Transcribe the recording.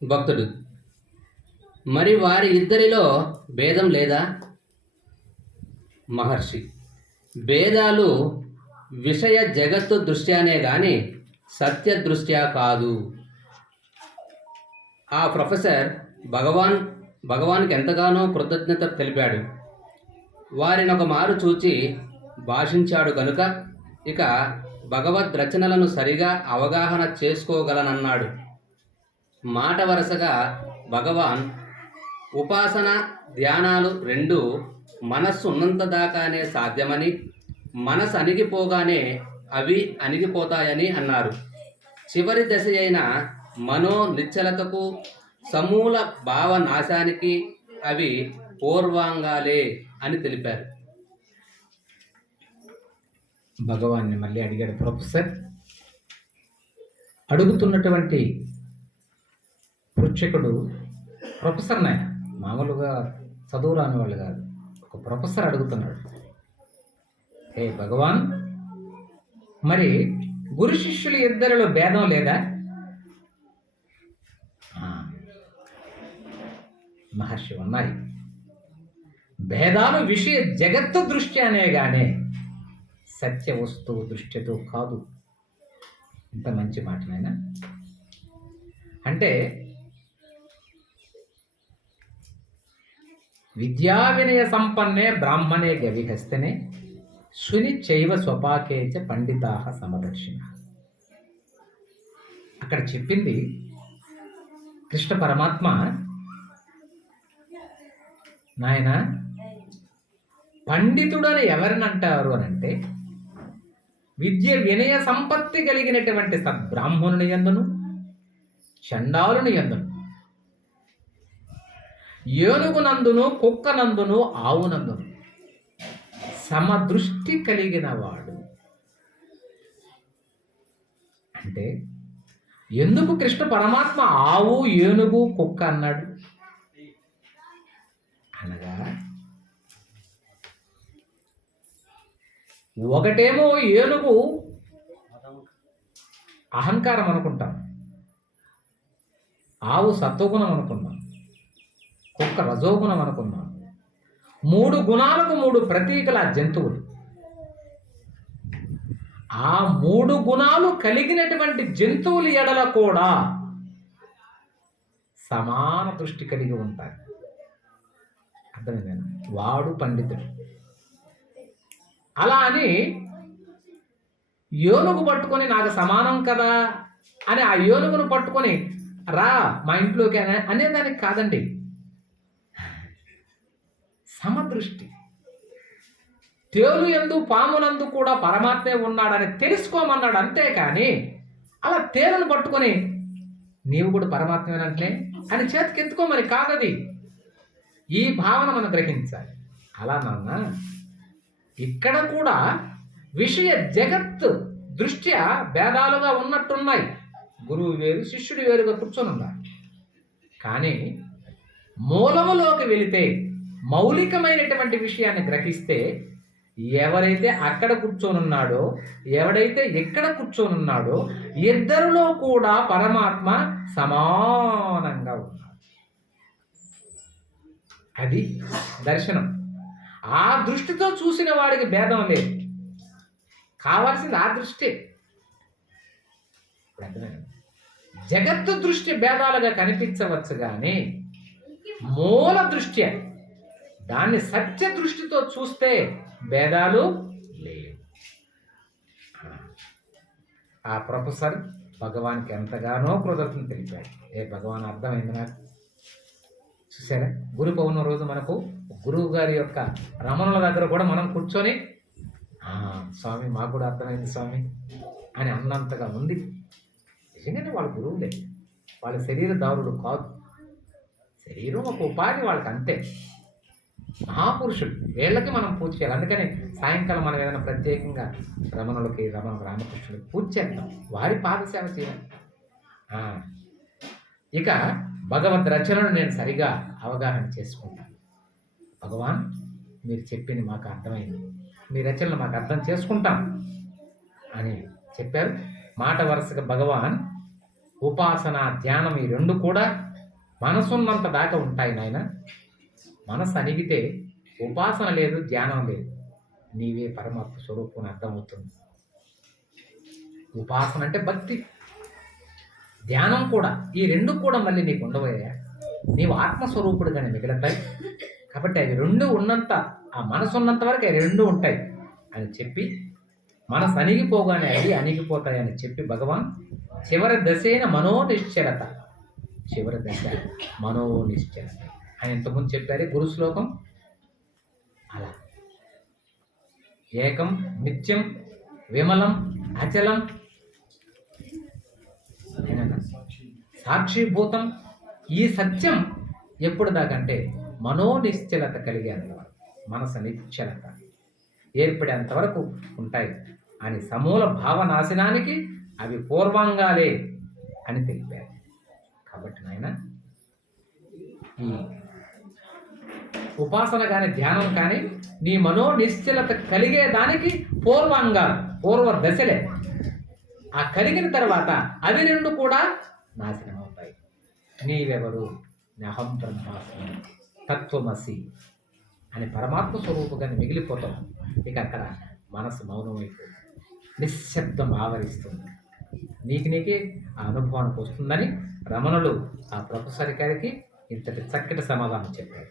భక్తుడు. మరి వారి ఇద్దరిలో భేదం లేదా? మహర్షి. భేదాలు విషయ జగత్తు దృష్ట్యానే గాని సత్య దృష్ట్యా కాదు. ఆ ప్రొఫెసర్ భగవాన్కి ఎంతగానో కృతజ్ఞత తెలిపాడు. వారినొక మారు చూచి భాషించాడు కనుక ఇక భగవద్ రచనలను సరిగా అవగాహన చేసుకోగలనన్నాడు. మాట వరుసగా భగవాన్ ఉపాసన ధ్యానాలు రెండూ మనస్సు ఉన్నంత దాకానే సాధ్యమని, మనసు అణిగిపోగానే అవి అణిగిపోతాయని అన్నారు. చివరి దశ అయిన మనో నిశ్చలతకు, సమూల భావ నాశానికి అవి పూర్వాంగాలే అని తెలిపారు. భగవాన్ని మళ్ళీ అడిగాడు ప్రొఫెసర్. అడుగుతున్నటువంటి పృచ్ఛకుడు ప్రొఫెసర్ నాయన, మామూలుగా చదువు రాని వాళ్ళు కాదు, ఒక ప్రొఫెసర్ అడుగుతున్నాడు. హే భగవాన్, మరి గురు శిష్యులు ఇద్దరిలో భేదం లేదా? మహర్షి, ఉన్నాయి. భేదాలు విషయ జగత్తు దృష్ట్యానే గానే సత్య వస్తువు దృష్టితో కాదు. ఇంత మంచి మాటనైనా అంటే విద్యా వినయ సంపన్నే బ్రాహ్మణే గవిహస్తనే శుని చైవ స్వపాకేచ పండితా సమదర్శిన. అక్కడ చెప్పింది కృష్ణ పరమాత్మ, నాయన పండితుడని ఎవరినంటారు అని అంటే, విద్య వినయ సంపత్తి కలిగినటువంటి సద్బ్రాహ్మణుని యందును, చండాలుని యందును, ఏనుగునందును, కుక్కనందును, ఆవునందును సమదృష్టి కలిగిన వాడు. అంటే ఎందుకు కృష్ణ పరమాత్మ ఆవు, ఏనుగు, కుక్క అన్నాడు అనగా, ఒకటేమో ఏనుగు అహంకారం అనుకుంటాం, ఆవు సత్వగుణం అనుకున్నాం, కుక్క రజోగుణం అనుకున్నాం. 3 గుణాలకు 3 ప్రతీకల జంతువులు. ఆ 3 గుణాలు కలిగినటువంటి జంతువుల ఎడల కూడా సమాన దృష్టి కలిగి ఉంటాయి. అర్థమైందేనా? వాడు పండితుడు. అలా అని ఏనుగు పట్టుకొని నాకు సమానం కదా అని ఆ ఏనుగును పట్టుకొని రా మా ఇంట్లోకి అనేదానికి కాదండి. సమదృష్టి. తేలు యందు పామునందు కూడా పరమాత్మే ఉన్నాడని తెలుసుకోమన్నాడు, అంతేకాని అలా తేలును పట్టుకొని నీవు కూడా పరమాత్మేనంటే అని చేతికి ఎత్తుకోమని కాదది. ఈ భావన మనం గ్రహించాలి. అలా నాన్న ఇక్కడ కూడా విషయ జగత్తు దృష్ట్యా భేదాలుగా ఉన్నట్టున్నాయి. గురువు వేరు, శిష్యుడు వేరుగా కూర్చొని ఉన్నారు. కానీ మూలములోకి వెళితే, మౌలికమైనటువంటి విషయాన్ని గ్రహిస్తే, ఎవరైతే అక్కడ కూర్చొనున్నాడో, ఎవడైతే ఎక్కడ కూర్చొనున్నాడో, ఇద్దరిలో కూడా పరమాత్మ సమానంగా ఉన్నాడు. అది దర్శనం. ఆ దృష్టితో చూసిన వాడికి భేదం లేదు. కావాల్సింది ఆ దృష్టి. జగత్తు దృష్టి భేదాలుగా కనిపించవచ్చు కానీ మూల దృష్టి, దాన్ని సత్య దృష్టితో చూస్తే భేదాలు లేవు. ఆ ప్రొఫెసర్ భగవాన్కి ఎంతగానో కృతజ్ఞత తెలిపాడు. భగవాన్ అర్థమైంది నాకు. చూసారా, గురు పౌర్ణమి రోజు మనకు గురువు గారి యొక్క రమణుల దగ్గర కూడా మనం కూర్చొని స్వామి మాకు కూడా అర్థమైంది స్వామి అని అన్నంతగా ఉంది. నిజంగానే వాళ్ళ గురువులే, వాళ్ళ శరీర దారుడు కాదు. శరీరం ఒక ఉపాధి వాళ్ళకి, అంతే. మహాపురుషులు, వీళ్ళకి మనం పూజ చేయాలి. అందుకని సాయంకాలం మనం ఏదైనా ప్రత్యేకంగా రమణులకి, రామకృష్ణుడికి పూజ చేద్దాం, వారి పాదసేవ చేయాలి. ఇక భగవద్ రచనను నేను సరిగా అవగాహన చేసుకుంటాను. భగవాన్ మీరు చెప్పింది మాకు అర్థమైంది, మీ రచనలు మాకు అర్థం చేసుకుంటాం అని చెప్పారు. మాట వరుసగా భగవాన్ ఉపాసన, ధ్యానం ఈ రెండు కూడా మనసు ఉన్నంత దాకా ఉంటాయి నాయన. మనసు అణిగితే ఉపాసన లేదు, ధ్యానం లేదు. నీవే పరమాత్మ స్వరూపం అర్థమవుతుంది. ఉపాసన అంటే భక్తి, ధ్యానం కూడా. ఈ రెండు కూడా మళ్ళీ నీకు ఉండవయ్యా. నీవు ఆత్మస్వరూపుడుగానే మిగులుతాయి. కాబట్టి అవి రెండు ఉన్నంత, ఆ మనసు ఉన్నంత వరకు అవి రెండు ఉంటాయి అని చెప్పి, మనసు అణిగిపోగానే అవి అణిగిపోతాయని చెప్పి భగవాన్ చివరి దశైన మనోనిశ్చలత, చివరి దశ మనోనిశ్చలత ఆయన ఇంతకుముందు చెప్పారు గురు శ్లోకం. అలా ఏకం నిత్యం విమలం అచలం సాక్షిభూతం. ఈ సత్యం ఎప్పుడు దాకంటే మనోనిశ్చలత కలిగేంతవరకు, మనసు నిశ్చలత ఏర్పడేంతవరకు ఉంటాయి అని సమూల భావనాశనానికి అవి పూర్వంగాలే అని తెలిపారు. కాబట్టి నాయన ఈ ఉపాసన కానీ ధ్యానం కానీ నీ మనోనిశ్చలత కలిగేదానికి పూర్వంగాలు, పూర్వ దశలే. ఆ కలిగిన తర్వాత అవి రెండు కూడా నాశనం అవుతాయి. నీవెవరు? అహం బ్రహ్మాస్మి తత్వమసి అని పరమాత్మ స్వరూపుగానే మిగిలిపోతాం. ఇక అక్కడ మనసు మౌనమైపోతుంది, నిశ్శబ్దం ఆవరిస్తుంది. నీకే ఆ అనుభవానికి వస్తుందని రమణులు ఆ ప్రొఫెసర్ గారికి ఇంతటి చక్కటి సమాధానం చెప్పారు.